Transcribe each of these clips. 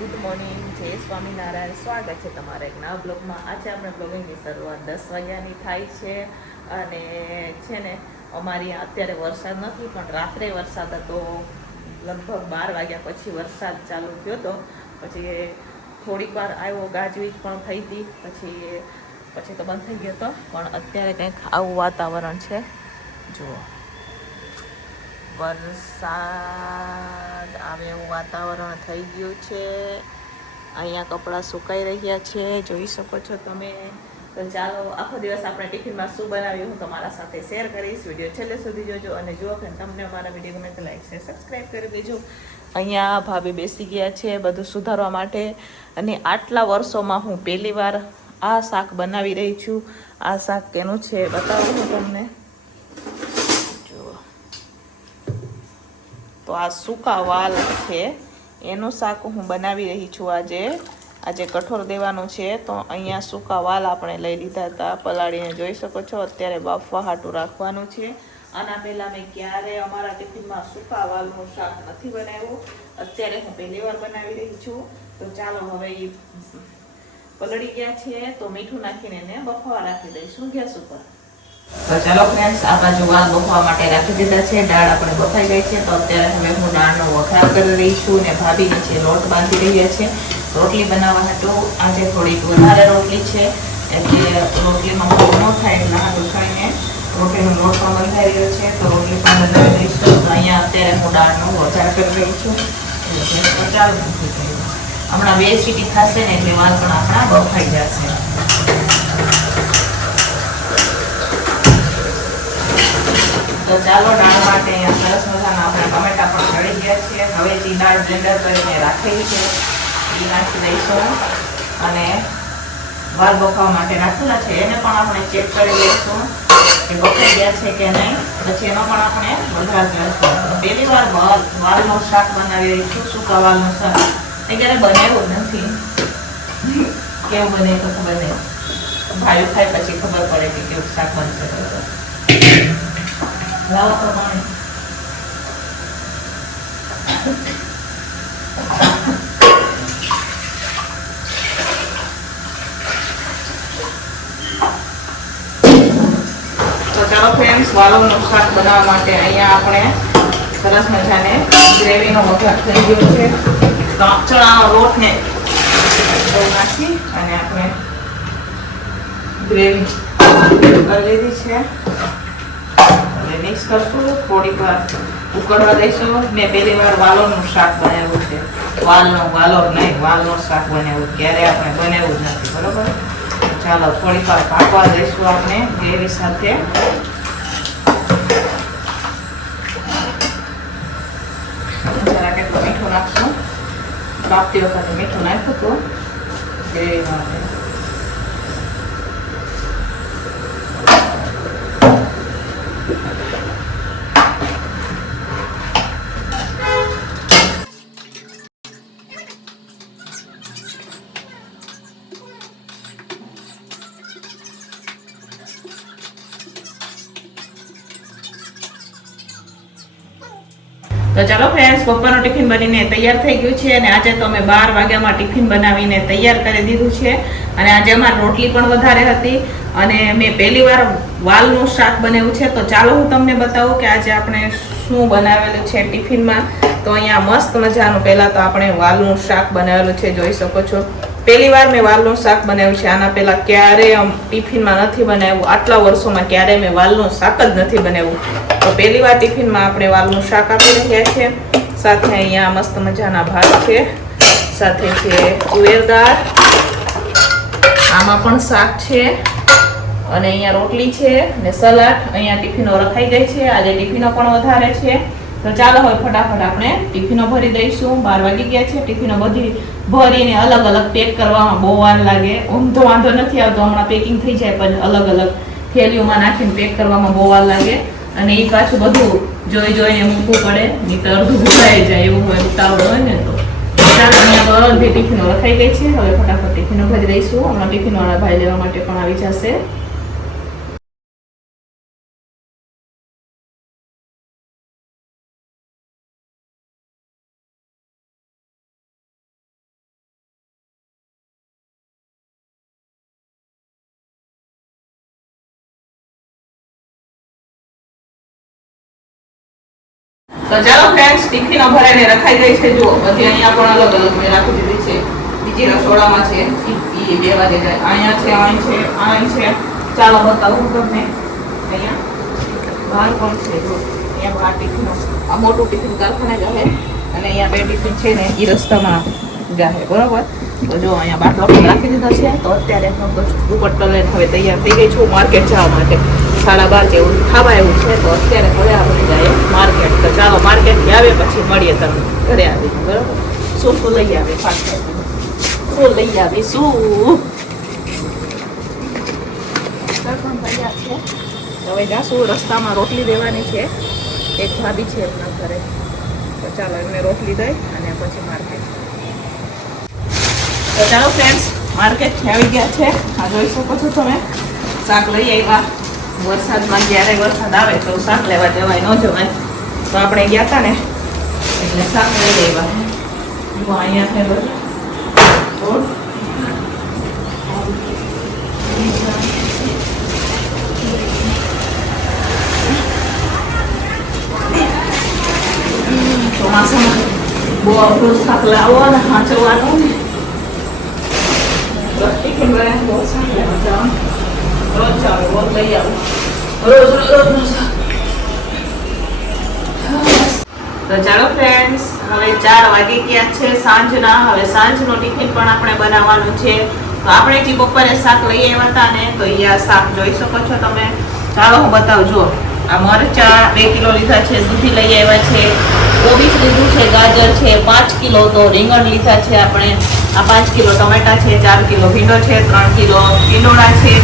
Good morning, જય સ્વામિનારાયણ. સ્વાગત છે તમારા એક નવા બ્લોગમાં. આજે આપણે બ્લોગિંગની શરૂઆત 10 વાગ્યાની થાય છે અને છે ને અમારી અત્યારે વરસાદ નથી, પણ રાત્રે વરસાદ હતો. લગભગ 12 વાગ્યા પછી વરસાદ ચાલુ થયો હતો. પછી થોડીક વાર આવ્યો, ગાજવીજ પણ થઈ હતી. પછી તો બંધ થઈ ગયો હતો. પણ અત્યારે કંઈક આવું વાતાવરણ છે. જુઓ, વરસાદ આવે એવું વાતાવરણ થઈ ગયું છે. અહીંયા કપડાં સુકાઈ રહ્યા છે, જોઈ શકો છો તમે. તો ચાલો, આખો દિવસ આપણે ટિફિનમાં શું બનાવ્યું હું તમારા સાથે શેર કરીશ. વિડીયો છેલ્લે સુધી જોજો અને જુઓ કે તમને અમારા વિડીયો ગમે તો લાઈક શેર સબસ્ક્રાઈબ કરી દેજો. અહીંયા ભાભી બેસી ગયા છે બધું સુધારવા માટે. અને આટલા વર્ષોમાં હું પહેલી વાર આ શાક બનાવી રહી છું. આ શાક કેનું છે બતાવું હું તમને. તો આ સૂકા વાલ છે, એનું શાક હું બનાવી રહી છું આજે કઠોળ દેવાનું છે. તો અહીંયા સૂકા વાલ આપણે લઈ લીધા હતા પલાળીને, જોઈ શકો છો. અત્યારે બાફવા હાટું રાખવાનું છે. આના પહેલાં મેં ક્યારે અમારા ટિફિનમાં સૂકા વાલનું શાક નથી બનાવ્યું. અત્યારે હું પહેલી વાર બનાવી રહી છું. તો ચાલો, હવે એ પલળી ગયા છે તો મીઠું નાખીને એને બફવા રાખી દઈશું ગેસ ઉપર. તો ચાલો ફ્રેન્ડ્સ, આ બાજુ વાલ બફવા માટે રાખી દીધા છે. દાળ આપણે બફાઈ ગઈ છે. તો અત્યારે હવે હું દાળનો વઘાર કરી રહી છું અને ભાભી નીચે લોટ બાંધી રહ્યા છે રોટલી બનાવવા હતું. આજે થોડીક વધારે રોટલી છે એટલે રોટલીમાં બહુ ન થાય એટલા હાટું થઈને રોટલીનો લોટ પણ બંધાઈ રહ્યો છે. તો રોટલી પણ બનાવી દઈશું. તો અહીંયા અત્યારે હું દાળનો વઘાર કરી રહી છું. એટલે ચાલુ નથી કર્યું. હમણાં 2 સીટી થશે ને એટલે વાલ પણ આપણા બફાઈ જશે. તો ચાલો, દાળ માટે સરસ મજાના આપણા ટમેટા પણ ચડી ગયા છે. હવે જે દાળ બ્લેન્ડર કરીને રાખેલી છે એ નાખી દઈશું અને વાલ બફાવા માટે રાખેલા છે એને પણ આપણે ચેક કરી લઈશું કે બફાઈ ગયા છે કે નહીં. પછી એનો પણ આપણે વઘાર કરીશું. પહેલી વાર વાલનું શાક બનાવી રહી છું, સૂકા વાલનું શાક. એ ક્યારે બનાવ્યું નથી. કેવું બને તો ખબર નહીં, ભાઈ થાય પછી ખબર પડે કે કેવું શાક બનશે. લાવો તો પાણી. તો ચાલો ફ્રેન્ડ્સ, વાલોનું શાક બનાવવા માટે અહીંયા આપણે સરસ મજાને ગ્રેવીનો વઘાર થઈ ગયો છે. તો ચણાનો લોટને નાખી અને આપણે ગ્રેવી કરી લીધી છે. મિક્સ કરશું, થોડીક વાર ઉકળવા દઈશું. મેં પહેલી વાર વાલોનું શાક બનાવ્યું છે. વાલોર નહીં, વાલનું શાક બનાવ્યું. ક્યારે આપણે બનાવ્યું જ નથી, બરોબર. ચાલો, થોડીક વાર પાકવા દઈશું આપણે ગ્રેવી સાથે. જરા કેટલું મીઠું નાખશું. બાફતી વખતે મીઠું નાખ્યું હતું ગ્રેવી માટે. તો ચાલો ફ્રેન્ડ્સ, બપોરનું ટિફિન બનીને તૈયાર થઈ ગયું છે અને આજે તો અમે 12 વાગ્યામાં ટિફિન બનાવીને તૈયાર કરી દીધું છે. અને આજે અમારી રોટલી પણ વધારે હતી અને મેં પહેલી વાર વાલનું શાક બનાવ્યું છે. તો ચાલો હું તમને બતાવું કે આજે આપણે શું બનાવેલું છે ટિફિનમાં. તો અહીંયા મસ્ત મજાનું પહેલાં તો આપણે વાલનું શાક બનાવેલું છે, જોઈ શકો છો. પહેલી વાર મેં વાલનું શાક બનાવ્યું છે. આના પહેલાં ક્યારેય ટિફિનમાં નથી બનાવ્યું. આટલા વર્ષોમાં ક્યારેય મેં વાલનું શાક જ નથી બનાવ્યું. તો પહેલી વાર ટિફિનમાં આપણે વાલનું શાક આપી રહ્યા છે. સાથે અહીંયા મસ્ત મજાના ભાત છે, સાથે છે તુવેર દાળ, આમાં પણ શાક છે અને અહીંયા રોટલી છે ને સલાડ. અહીંયા ટિફિનો રખાઈ ગઈ છે. આજે ટિફિનો પણ વધારે છે. તો ચાલો હવે ફટાફટ આપણે ટિફિનો ભરી દઈશું. 12 વાગી ગયા છે. ટિફિનો બધી ભરીને અલગ અલગ પેક કરવામાં બહુ વાર લાગે. તો વાંધો નથી આવતો, હમણાં પેકિંગ થઈ જાય, પણ અલગ અલગ થેલીઓમાં નાખીને પેક કરવામાં બહુ વાર લાગે. અને એ પાછું બધું જોઈને મૂકવું પડે, નહીં તો અડધું ભૂલાઈ જાય એવું હોય, ઉતાવળ હોય ને. તો ચાલો, અહીંયા બધી ટિફિનો રખાઈ ગઈ છે. હવે ફટાફટ ટિફિનો ભરી દઈશું. હમણાં ટિફિનવાળા ભાઈ લેવા માટે પણ આવી જશે. તો ચાલો ફ્રેન્ડ્સ, ટિફિનો ભરાઈને રખાઈ ગઈ છે. જો બધી અહીંયા પણ અલગ અલગ મેં રાખી દીધી છે. બીજી રસોડામાં છે, એ 2 વાગે જાય. અહીંયા છે, અહીં છે. ચાલો બતાવું તમને. અહીંયા બહાર પણ છે. જો અહીંયા બહાર ટિફિનો, આ મોટું ટિફિન કારખાને જાહે અને અહીંયા 2 ટિફિન છે ને એ રસ્તામાં જાહે. બરોબર. તો જો અહીંયા બાટલો રાખી દીધો છે. તો અત્યારે દુપટ્ટો લઈને હવે તૈયાર થઈ ગઈ છું માર્કેટ જવા માટે. 12:30 જેવું ખાવા એવું છે. તો અત્યારે હવે આપણે જઈએ માર્કેટ. તો ચાલો માર્કેટથી આવે પછી મળીએ તમને ઘરે આવીને. બરોબર. શું લઈ આવે પાછળ, શું લઈ આવીશું. તૈયાર છે. હવે જાશું રસ્તામાં રોટલી દેવાની છે. એક ભાભી છે એમના ઘરે. તો ચાલો એમને રોટલી દઈ અને પછી માર્કેટ. તો ચાલો ફ્રેન્ડ્સ, માર્કેટથી આવી ગયા છે. આ જોઈ શકો છો તમે. શાક લઈ આવ્યા. વરસાદમાં જ્યારે વરસાદ આવે તો શાક લેવા જવાય, ન જવાય. તો આપણે ગયા હતા ને એટલે શાક લઈ આવ્યા. અહીંયા છે બધું. ચોમાસામાં બહુ અઘરું શાક લાવો અને હાંચવાનું ને. ટિફિન બનાવીને બહુ શાક લેવા જવાનું. રોજ ચાલે, રોજ લઈ આવું. રોજ. તો ચાલો ફ્રેન્ડ્સ, હવે 4 વાગી ગયા છે સાંજના. હવે સાંજનો ટિફિન પણ આપણે બનાવવાનું છે. તો આપણે જે બપોરે શાક લઈ આવ્યા હતા ને, તો એ આ શાક જોઈ શકો છો તમે. ચાલો હું બતાવું. જો આ મરચા 2 કિલો લીધા છે, દૂધી લઈ આવ્યા છે, કોબીજ લીધું છે, ગાજર છે 5 કિલો, તો રીંગણ લીધા છે આપણે. આ 5 કિલો ટમેટા છે, 4 કિલો ભીંડો છે, 3 કિલો ટીંડોળા છે.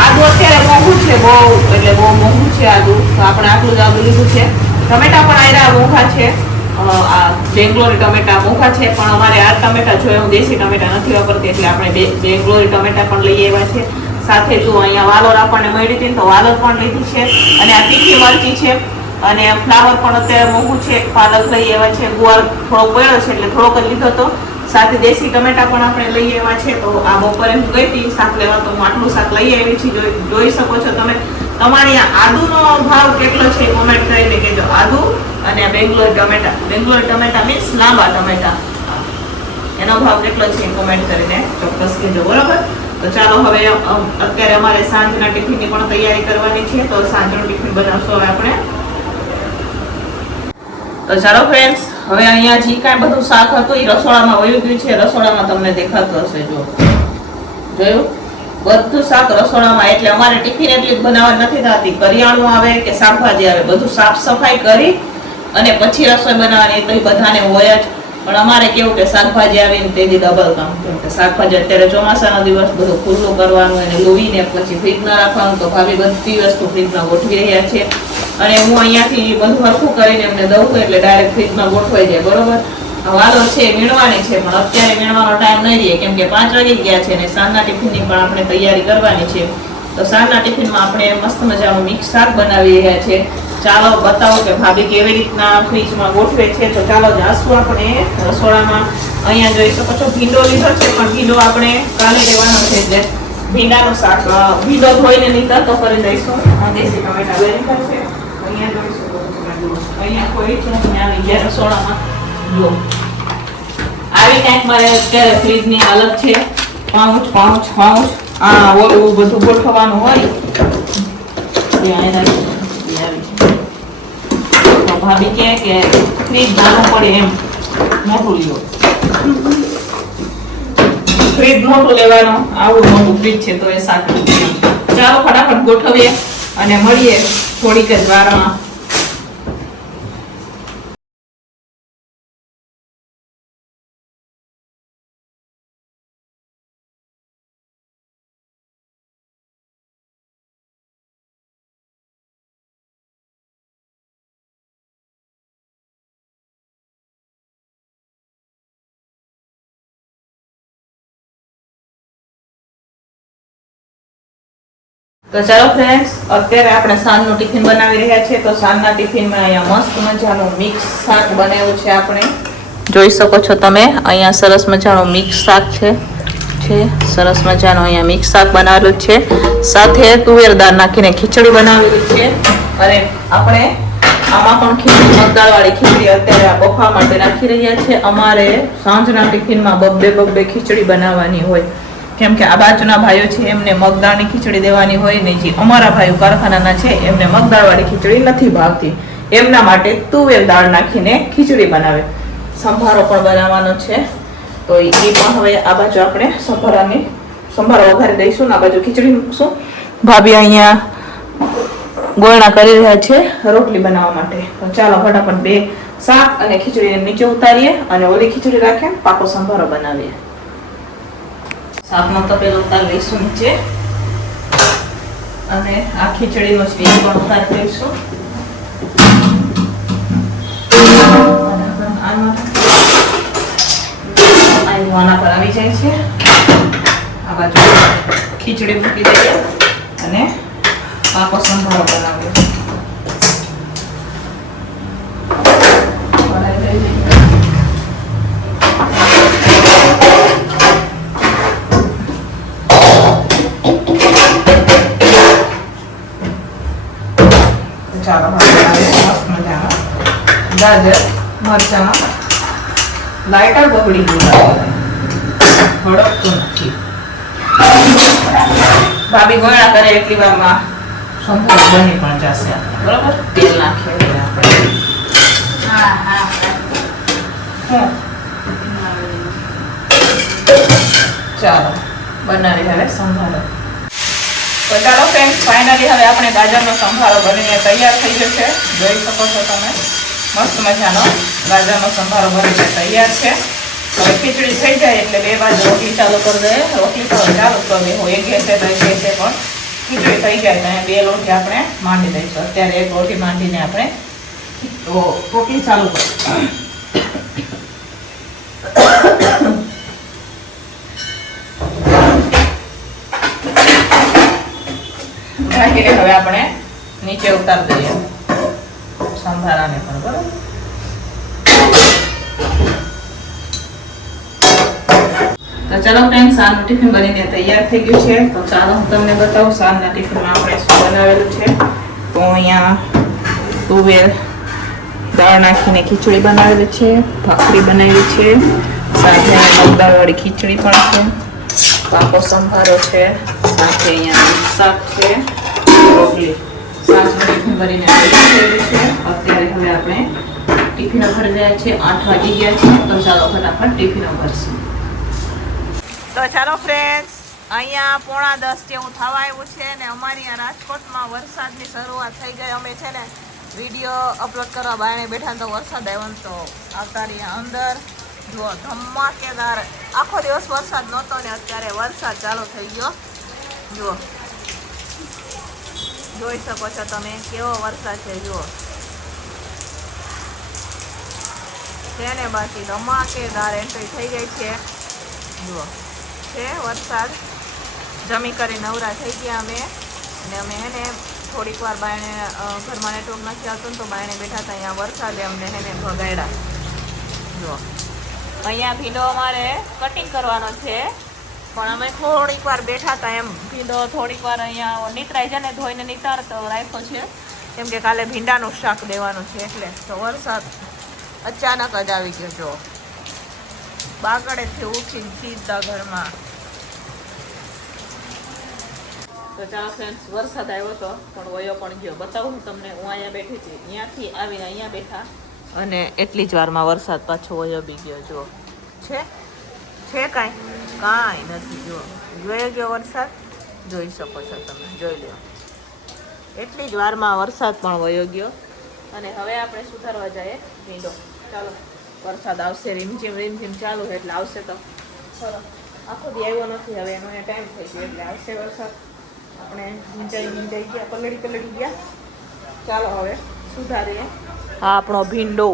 આદુ અત્યારે મોંઘું છે બહુ, એટલે બહુ મોંઘું છે આદુ. તો આપણે આટલું જ આદુ લીધું છે. ટમેટા પણ આયરા મોંઘા છે. આ બેંગ્લોરી ટમેટા મોંઘા છે, પણ અમારે આ ટમેટા જોઈએ, હું દેશી ટમેટા નથી વાપરતી, એટલે આપણે બેંગ્લોરી ટમેટા પણ લઈ આવ્યા છે. સાથે જો અહીંયા વાલોર આપણને મળી હતી, તો વાલોર પણ લીધી છે. અને આ તીખી મરચી છે. અને ફ્લાવર પણ અત્યારે મોંઘું છે. પાલક લઈ આવ્યા છે. ગુવાર થોડોક પડ્યો છે એટલે થોડોક જ લીધો હતો. સાથે દેશી ટમેટા પણ આપણે લઈ આવ્યા છે. તો આ બપોરે હું ગઈ હતી શાક લેવા, તો હું આટલું શાક લઈ આવી છું. જોઈ શકો છો તમે. તમારી આ આદુનો ભાવ કેટલો છે કોમેન્ટ કરીને કહેજો. આદુ અને બેંગ્લોર ટમેટા મીન્સ લાંબા ટમેટા, એનો ભાવ કેટલો છે કોમેન્ટ કરીને ચોક્કસ કહેજો. બરોબર. તો ચાલો હવે અત્યારે અમારે સાંજના ટિફિનની પણ તૈયારી કરવાની છે. તો સાંજનું ટિફિન બનાવશું હવે આપણે. તો ચાલો ફ્રેન્ડ્સ, હવે અહીંયા જે કાંઈ બધું શાક હતું એ રસોડામાં વયું ગયું છે. રસોડામાં તમને દેખાતું હશે. જો જોયું, બધું શાક રસોડામાં. એટલે અમારે ટિફિન એટલી જ બનાવવા નથી થતી. કરિયાણું આવે કે શાકભાજી આવે, બધું સાફ સફાઈ કરી અને પછી રસોઈ બનાવવાની. તો એ બધાને હોય જ, પણ અમારે કેવું કે શાકભાજી આવીને તેજી ડબલ કામ. કેમ કે શાકભાજી અત્યારે ચોમાસાનો દિવસ, બધું ખુલ્લું કરવાનું અને લોહીને પછી ફ્રીજમાં રાખવાનું. તો ભાભી બધી વસ્તુ ફ્રીજમાં ગોઠવી રહ્યા છે. અને હું અહીંયાથી બધું હરખું કરીને એમને દઉં તો એટલે ડાયરેક્ટ ફ્રીજમાં ગોઠવાઈ જાય. બરોબર. વાલો છે વીણવાની છે, પણ અત્યારે વીણવાનો ટાઈમ નહીં રહે, કેમ કે 5 વાગી ગયા છે. અને સાંજના ટિફિનની પણ આપણે તૈયારી કરવાની છે. તો સાંજના ટિફિનમાં આપણે મસ્ત મજાનું મિક્સ શાક બનાવી રહ્યા છે. ચાલો બતાવો કે ભાભી કેવી રીતના ફ્રીજમાં ગોઠવે છે. તો ચાલો જાશું આપણે રસોડામાં. અહીંયા જોઈ શકો છો ભીંડો લીધો છે, પણ ભીંડો આપણે કાલે લેવાનો છે. એટલે ભીંડાનું શાક, ભીંડો ધોઈને નીકળ તો કરી દઈશું. દેશી ટમેટા લઈ લીધા છે. અહીંયા જોઈ શકો છો. અહીંયા કોઈ છે આવી ગયા રસોડામાં. જો આવી કંઈક મારે અત્યારે ફ્રીજની હાલત છે. પાઉચ આ ઓલું બધું ગોઠવવાનું હોય. તો ભાભી કહે કે ફ્રીજ નાનું પડે એમ મોટું લ્યો. ફ્રીજ મોટું લેવાનું, આવું મોટું ફ્રીજ છે. તો એ સાચું. ચાલો ફટાફટ ગોઠવીએ અને મળીએ થોડીક જ વારમાં. તો ચાલો ફ્રેન્ડ્સ, અત્યારે આપણે સાંજનું ટિફિન બનાવી રહ્યા છીએ. તો સાંજના ટિફિનમાં અહીંયા મસ્ત મજાનું મિક્સ શાક બનાવ્યું છે. આપણે જોઈ શકો છો તમે. અહીંયા સરસ મજાનું મિક્સ શાક છે. સરસ મજાનું અહીંયા મિક્સ શાક બનાવેલું છે. સાથે તુવેર દાળ નાખીને ખીચડી બનાવેલી છે. અને આપણે આમાં પણ ખીચડી મગદાળવાળી ખીચડી અત્યારે આ બફા માટે રાખી રહ્યા છે. અમારે સાંજના ટિફિનમાં બબ્બે ખીચડી બનાવવાની હોય, કેમ કે આ બાજુના ભાઈઓ છે એમને મગદાળની ખીચડી દેવાની હોય ને, જે અમારા ભાઈઓ કારખાનાના છે એમને મગદાળવાળી ખીચડી નથી ભાવતી, એમના માટે તુવેર દાળ નાખીને ખીચડી બનાવે. સંભારો પણ બનાવવાનો છે, તો એ પણ હવે આ બાજુ આપણે સંભારો વઘારી દઈશું, આ બાજુ ખીચડી મૂકશું. ભાભી અહીંયા ગોળણા કરી રહ્યા છે રોટલી બનાવવા માટે. તો ચાલો ફટાફટ 2 શાક અને ખીચડી નીચે ઉતારીએ અને ઓલી ખીચડી રાખીએ, પાકો સંભારો બનાવીએ. શાકનો તપેલો ઉતારી લઈશું નીચે અને આ ખીચડીનો સ્ટીમ પણ ઉતારી લઈશું. આના પર આવી જાય છે. આ બાજુ ખીચડી મૂકી દઈએ અને પાકો સંભારો બનાવીએ. ચાલો મસ્ત મજાના ગાજર મરચાં લાઈટર બગડી ગયું, હળકતું નથી. ભાભી ગોળા કરે એટલી વારમાં સંભારો બની પણ જશે. બરોબર, તેલ નાખીએ આપણે. ચાલો બનાવી હવે સંભારો. તો ચાલો ફ્રેન્ડ્સ, ફાઇનલી હવે આપણે ગાજરનો સંભારો બનીને તૈયાર થઈ ગયો છે. જોઈ શકો છો તમે, મસ્ત મજાનો ગાજરનો સંભારો બનીને તૈયાર છે. હવે ખીચડી થઈ જાય એટલે 2 બાજુ રોટલી ચાલુ કરી દઈએ. રોટલી તો ચાલુ કરી હું 1 ગેસે 2 ગેસે પણ ખીચડી થઈ જાય તો 2 રોટલી આપણે માંડી દઈશું. અત્યારે 1 રોટલી માંડીને આપણે રોટલી ચાલુ કરીશું. હવે આપણે નીચે ઉતારી દઈએ સંભારાને પણ. બરોબર, તો ચાલો ફ્રેન્ડ, સાંજનું ટિફિન બનીને તૈયાર થઈ ગયું છે. તો ચાલો હું તમને બતાવું સાંજના ટિફિનમાં આપણે શું બનાવેલું છે. તો અહીંયા તુવેર દાળ નાખીને ખીચડી બનાવેલી છે, ભાખરી બનાવી છે, સાથે મગદાળવાળી ખીચડી પણ છે, પાકો સંભારો છે, સાથે અહીંયા શાક છે, રોટલી. સાંજનું ટિફિન ભરીને તૈયાર થયેલું છે. અત્યારે હવે આપણે ટિફિનો ભરી રહ્યા છીએ. 8 વાગી ગયા છે. તો ચાલો ફટાફટ ટિફિનો ભરશું. તો ચાલો ફ્રેન્ડ્સ, અહીંયા 9:45 જેવું થવા આવ્યું છે ને અમારી આ રાજકોટમાં વરસાદની શરૂઆત થઈ ગઈ. અમે છે ને વિડીયો અપલોડ કરવા બાયણે બેઠા તો વરસાદ આવ્યો તો આવતા રહ્યા અંદર. જુઓ, ધમાકેદાર. આખો દિવસ વરસાદ નહોતો ને અત્યારે વરસાદ ચાલુ થઈ ગયો. જુઓ, જોઈ શકો છો તમે કેવો વરસાદ છે. જુઓ તેને બાકી ધમાકેદાર એન્ટ્રી થઈ ગઈ છે. જુઓ છે વરસાદ. જમી કરી નવરા થઈ ગયા અમે, અને અમે એને થોડીક વાર બાયણે ઘરમાં નેટવર્ક નથી આવતું તો બાયણે બેઠા હતા. અહીંયા વરસાદે અમને એને ભગાડ્યા. જુઓ, અહીંયા ભીંડો અમારે કટિંગ કરવાનો છે, પણ અમે થોડીક વાર બેઠા હતા. એમ ભીંડો થોડીક વાર અહીંયા નીતરાઈ જાય ને ધોઈને નીતારતો રાખ્યો છે, કેમ કે કાલે ભીંડાનું શાક દેવાનું છે. એટલે તો વરસાદ અચાનક જ આવી ગયો. જો બાગડેથી ઉઠીને સીધા ઘરમાં. તો ચાલો ફ્રેન્ડ્સ, વરસાદ આવ્યો હતો પણ વયો પણ ગયો. બતાવું હું તમને. હું અહીંયા બેઠી હતી, અહીંયાથી આવીને અહીંયા બેઠા અને એટલી જ વારમાં વરસાદ પાછો વયો બી ગયો. જુઓ છે કાંઈ નથી. જુઓ જોઈ ગયો વરસાદ, જોઈ શકો છો તમે, જોઈ લો. એટલી જ વારમાં વરસાદ પણ વયો ગયો. અને હવે આપણે સુધારવા જઈએ ભીંડો. ચાલો, વરસાદ આવશે, રીમઝીમ ચાલુ એટલે આવશે. તો ચલો, આખો દી આવ્યો નથી, હવે એનો ટાઈમ થઈ ગયો એટલે આવશે વરસાદ. આપણે ભીંજાઈ ગયા, પલળી ગયા. ચાલો હવે સુધારીએ. આ આપણો ભીંડો